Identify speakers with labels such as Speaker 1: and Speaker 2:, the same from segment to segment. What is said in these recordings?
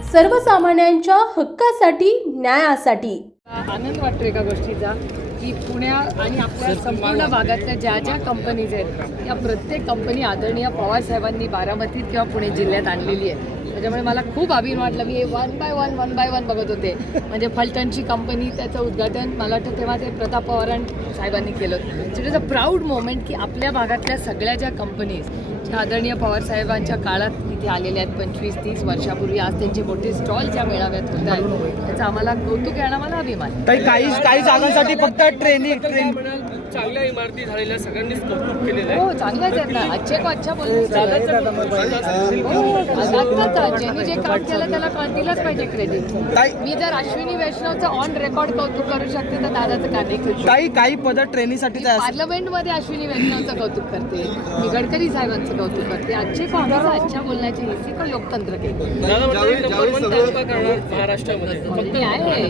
Speaker 1: सर्वसामान्यांच्या हक्कासाठी, न्यायासाठी।
Speaker 2: आनंद वाटतो एका गोष्टीचा की पुण्या आणि आपल्या संपूर्ण भागातल्या ज्या ज्या कंपनीज आहेत त्या प्रत्येक कंपनी आदरणीय पवार साहेबांनी बारामतीत किंवा पुणे जिल्ह्यात आणलेली आहे। त्याच्यामुळे मला खूप अभिमान वाटलं। मी वन बाय वन बघत होते। म्हणजे फलटणची कंपनी त्याचं उद्घाटन मला वाटतं तेव्हा ते प्रताप पवार साहेबांनी केलं। It is a proud moment की आपल्या भागातल्या सगळ्या ज्या कंपनीज ज्या आदरणीय पवार साहेबांच्या काळात इथे आलेल्या आहेत 25-30 वर्षापूर्वी, आज त्यांचे मोठे स्टॉल ज्या मेळाव्यात होत आहेत त्याचा आम्हाला कौतुक आहे आणि आम्हाला अभिमान।
Speaker 3: काही जागांसाठी फक्त ट्रेनिंग
Speaker 4: चांगल्या इमारती झालेल्या सगळ्यांनीच कौतुक केलेलं आहे।
Speaker 2: हो, चांगल्याच आहेत ना। अच्छे को अच्छा बोलणं ज्यांनी जे काम केलं त्याला दिलंच पाहिजे क्रेडिट। मी जर अश्विनी वैष्णवचं ऑन रेकॉर्ड कौतुक करू शकते तर दादाचं का नाही?
Speaker 3: काही पद ट्रेनिंगसाठी
Speaker 2: पार्लमेंटमध्ये अश्विनी वैष्णवचं कौतुक करते, मी गडकरी साहेबांचं कौतुक करते। अच्छे को हमेशा अच्छा बोलण्याची इसी को लोकतंत्र महाराष्ट्रामध्ये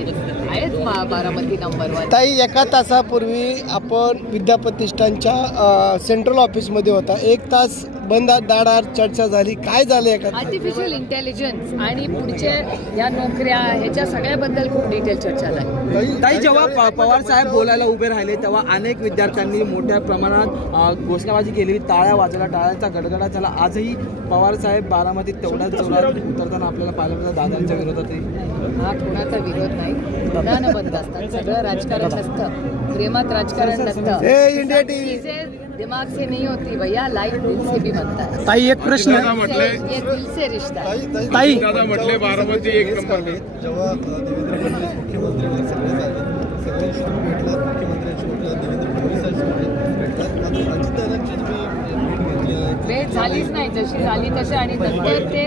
Speaker 2: आहेच बारामती नंबर 1।
Speaker 5: ताई, एका तासापूर्वी आपण विद्याप्रतिष्ठानच्या सेंट्रल ऑफिसमध्ये होता। 1 तास बंद दाराआड चर्चा झाली, काय झालं?
Speaker 2: आर्टिफिशियल इंटेलिजन्स आणि पुढचे या नोकऱ्या ह्याच्या सगळ्याबद्दल खूप डिटेल चर्चा झाली।
Speaker 3: ताई, जेव्हा पवार साहेब बोलायला उभे राहिले तेव्हा अनेक विद्यार्थ्यांनी मोठ्या प्रमाणात घोषणाबाजी केली, टाळ्या वाजवल्या, टाळ्यांचा गडगडा झाला। आजही पवार साहेब बारामतीत तेवढ्याच जोरात उतरताना आपल्याला पाहायला मिळतं दादांच्या विरोधात।
Speaker 2: हा कोणाचा विरोध नाही, गुणानं बंद असतात। सगळं राजकारण नसतं, प्रेमात राजकारण नसतं।
Speaker 5: इंडिया टीव्ही
Speaker 2: दिमाग से नहीं होती भैया, लाइफ दिल से भी बनता है।
Speaker 3: ताई, एक प्रश्न
Speaker 2: ये दिल से रिश्ता है।
Speaker 3: ताई,
Speaker 4: दादा म्हटले बारामती एक नंबर।
Speaker 6: जेव्हा देवेंद्र फडणवीस मुख्यमंत्री सगळे झाले, सगळ्यांशी तुम्ही भेटलात, मुख्यमंत्र्यांशी भेटलात, देवेंद्र फडणवीसांशी भेटलात, मात्र अजितदादांची तुम्ही भेट घेतली आहे?
Speaker 2: भेट झालीच नाही, जशी झाली तशी, आणि नंतर ते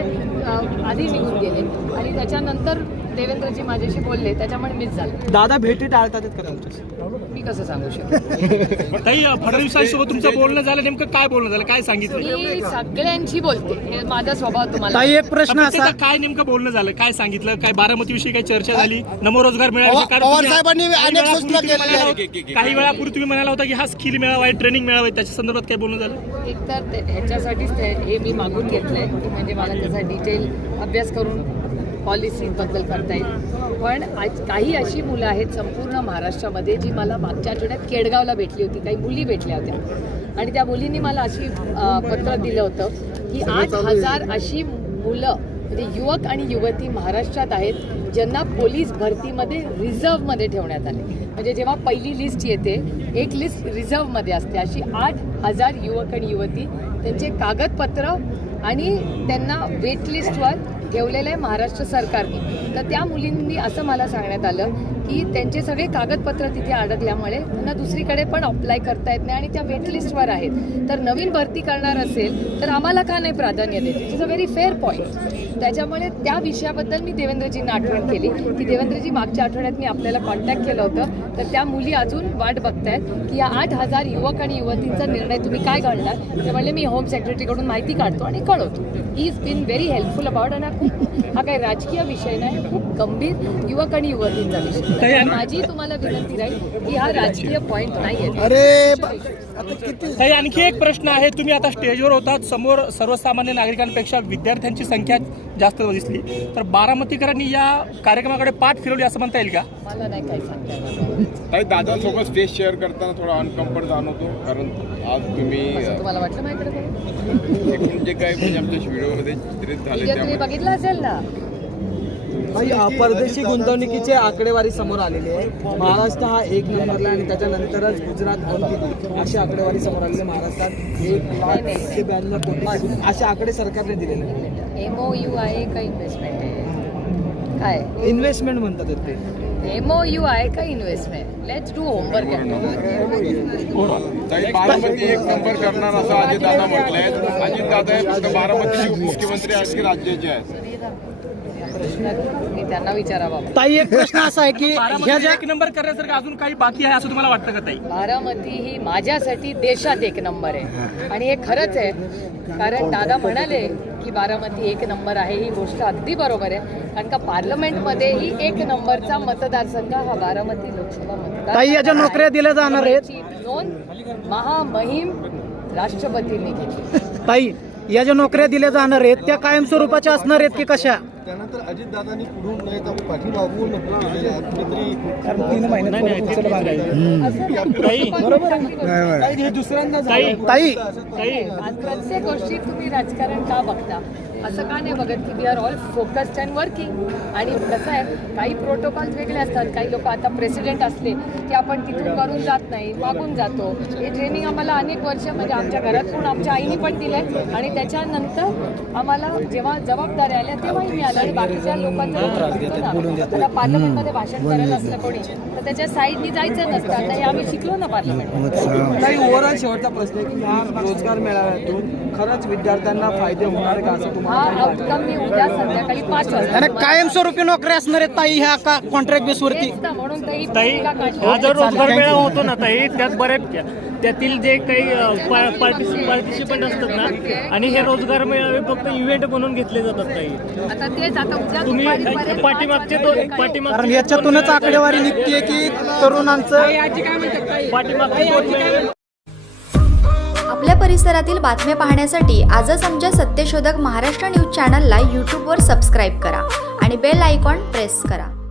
Speaker 2: आधी निघून गेले आणि त्याच्यानंतर देवेंद्रजी माझ्याशी बोलले, त्याच्यामुळे मीच झाले।
Speaker 3: दादा भेटी टाळतात का तुमच्याशी?
Speaker 2: मी कसं सांगू शकतो?
Speaker 7: ताई, फडणवीसांसोबत तुमचं बोलणं झालं, नेमकं काय बोलणं झालं, काय सांगितलं?
Speaker 2: मी सगळ्यांशी बोलते, हे माझा स्वभाव तुम्हाला।
Speaker 3: ताई, एक प्रश्न असा,
Speaker 7: काय नेमकं बोलणं झालं, काय सांगितलं, काय बारामतीविषयी काही चर्चा झाली, नमरोजगार मेळावा?
Speaker 5: पवार साहेबांनी अनेक सूचना केलेल्या आहेत।
Speaker 7: काही वेळापूर्वी तुम्ही म्हणाला होता की हा स्किल मेळावा आहे, ट्रेनिंग मेळावा आहे, त्याच्या संदर्भात काय बोलणं झालं?
Speaker 2: एकतर ह्याच्यासाठीच हे मी मागून घेतलंय की म्हणजे मला त्याचा डिटेल अभ्यास करून पॉलिसीबद्दल करता येईल। पण आज काही अशी मुलं आहेत संपूर्ण महाराष्ट्रामध्ये जी मला मागच्या आठवड्यात केडगावला भेटली होती, काही मुली भेटल्या होत्या आणि त्या मुलींनी मला अशी पत्र दिलं होतं की 8,000 अशी मुलं म्हणजे युवक आणि युवती महाराष्ट्रात आहेत ज्यांना पोलीस भरतीमध्ये रिझर्व्हमध्ये ठेवण्यात आले। म्हणजे जेव्हा पहिली लिस्ट येते, एक लिस्ट रिझर्व्हमध्ये असते, अशी 8,000 युवक आणि युवती त्यांचे कागदपत्र आणि त्यांना वेट लिस्टवर ठेवलेलं आहे महाराष्ट्र सरकारने। तर त्या मुलींनी असं मला सांगण्यात आलं की त्यांचे सगळे कागदपत्र तिथे अडकल्यामुळे त्यांना दुसरीकडे पण अप्लाय करता येत नाही आणि त्या वेट लिस्टवर आहेत। तर नवीन भरती करणार असेल तर आम्हाला का नाही प्राधान्य देते? It is a very fair point. त्याच्यामुळे त्या विषयाबद्दल मी देवेंद्रजींना आठवण केली की देवेंद्रजी, मागच्या आठवड्यात मी आपल्याला कॉन्टॅक्ट केलं होतं, तर त्या मुली अजून वाट बघतायत की या 8,000 युवक आणि युवतींचा निर्णय तुम्ही काय काढणार? ते म्हणले मी होम सेक्रेटरीकडून माहिती काढतो आणि कळवतो। He is been very helpful about, आणि हा काही राजकीय विषय नाही, खूप गंभीर युवक आणि युवतींचा विषय। माझी तुम्हाला विनंती राहील की हा राजकीय पॉईंट नाही
Speaker 7: ताई, आणखी एक प्रश्न आहे, तुम्ही आता स्टेजवर होतात, समोर सर्वसामान्य नागरिकांपेक्षा विद्यार्थ्यांची संख्या जास्त दिसली, तर बारामतीकरांनी या कार्यक्रमाकडे पाठ फिरवली असं म्हणता येईल का?
Speaker 2: मला नाही काही सांगता येणार।
Speaker 4: ताई, दादासोबत स्टेज शेअर करताना थोडा अनकम्फर्ट जाणवतो, कारण आज तुम्ही
Speaker 2: तुम्हाला वाटलं माझ्याकडे
Speaker 4: जे काय म्हणजे आमच्या व्हिडिओमध्ये चित्रित झाले
Speaker 2: तुम्ही बघितलं असेल ना?
Speaker 3: परदेशी गुंतवणुकीची आकडेवारी समोर आलेली आहे। महाराष्ट्र हा 1 नंबरला आणि त्याच्यानंतरच गुजरात आणखी अशी आकडेवारी समोर आलेली आहे। महाराष्ट्रात 1,92 कोटी असे आकडे सरकारने दिलेले आहेत।
Speaker 2: MOU आहे का इन्व्हेस्टमेंट आहे? काय
Speaker 3: इन्व्हेस्टमेंट म्हणतात ते?
Speaker 2: MOU आहे का इन्व्हेस्टमेंट? Let's do homework.
Speaker 4: ताई, बारामती एक नंबर करणार असं अजितदादा म्हटलंय। अजितदादा हे फक्त बारामतीचे उपमुख्यमंत्री आहेत की राज्याचे आहेत?
Speaker 2: मी त्यांना विचारावा।
Speaker 3: ताई, एक प्रश्न असा आहे की
Speaker 7: ह्या ज्या 1 नंबर करण्यासारखं अजून काही बाकी आहे असं तुम्हाला वाटतं का ताई?
Speaker 2: बारामती ही माझ्यासाठी देशात 1 नंबर आहे आणि हे खरंच आहे, कारण दादा म्हणाले की बारामती 1 नंबर आहे, ही गोष्ट अगदी बरोबर आहे। कारण का पार्लमेंटमध्येही 1 नंबरचा मतदारसंघ हा बारामती लोकसभा मतदार।
Speaker 3: ताई, याच्या नोकऱ्या दिल्या जाणार आहेत?
Speaker 2: नोंद महामहिम राष्ट्रपतींनी घेतली।
Speaker 3: ताई, या ज्या नोकऱ्या दिल्या जाणार आहेत त्या कायमस्वरूपाच्या असणार आहेत की कशा?
Speaker 6: त्यानंतर अजितदादांनी पुढून नाही तर पाठीमागून केलेले आहेत. कुठेतरी
Speaker 3: हे दुसऱ्यांदा
Speaker 5: ताई
Speaker 2: आज प्रत्येक गोष्टीत तुम्ही राजकारण का बघता? असं का नाही बघत की we are all focused and working? आणि कसं आहे, काही प्रोटोकॉल वेगळे असतात. काही लोक आता प्रेसिडेंट असले की आपण तिथून करून जात नाही, मागून जातो. हे ट्रेनिंग आम्हाला अनेक वर्ष म्हणजे आमच्या घरात पण आमच्या आईने पण दिले आणि त्याच्यानंतर आम्हाला जेव्हा जबाबदारी आल्या तेव्हाही मिळालं. आणि बाकीच्या लोकांना पार्लमेंटमध्ये भाषण करत असलं कोणी तर त्याच्या साईडनी जायचं नसतं. आता हे आम्ही शिकलो ना पार्लमेंट.
Speaker 3: काही ओव्हरऑल शेवटचा प्रश्न आहे की या रोजगार मेळाव्यातून खरंच विद्यार्थ्यांना फायदे होणार का असं
Speaker 2: हा
Speaker 3: तुम्हाला
Speaker 2: आउटकम मी उद्या संध्याकाळी 5 वाजता
Speaker 5: कायमस्वरूपी नोकरी असणार आहेत ताई ह्या कॉन्ट्रॅक्ट बेसवरती.
Speaker 2: तेच ना, म्हणून तर ही
Speaker 7: ताई
Speaker 2: भूमिका काढली.
Speaker 7: हा जो रोजगार मेळावा होतो ना ताई, त्यात बरेच त्यातील जे काही पार्टिसिपंट असतात ना, आणि हे रोजगार मेळावे फक्त इव्हेंट म्हणून घेतले जातात ताई.
Speaker 2: आता तेच आता उद्या
Speaker 7: तुम्ही
Speaker 2: दुपारीपर्यंत
Speaker 7: पाठीमागचे
Speaker 5: कारण याच्यातूनच आकडेवारी निघते की तरुणांचं
Speaker 8: आपल्या परिसरातील बातम्या पाहण्यासाठी आजच आमच्या सत्यशोधक महाराष्ट्र न्यूज चॅनलला यूट्यूबवर सबस्क्राईब करा आणि बेल आयकॉन प्रेस करा.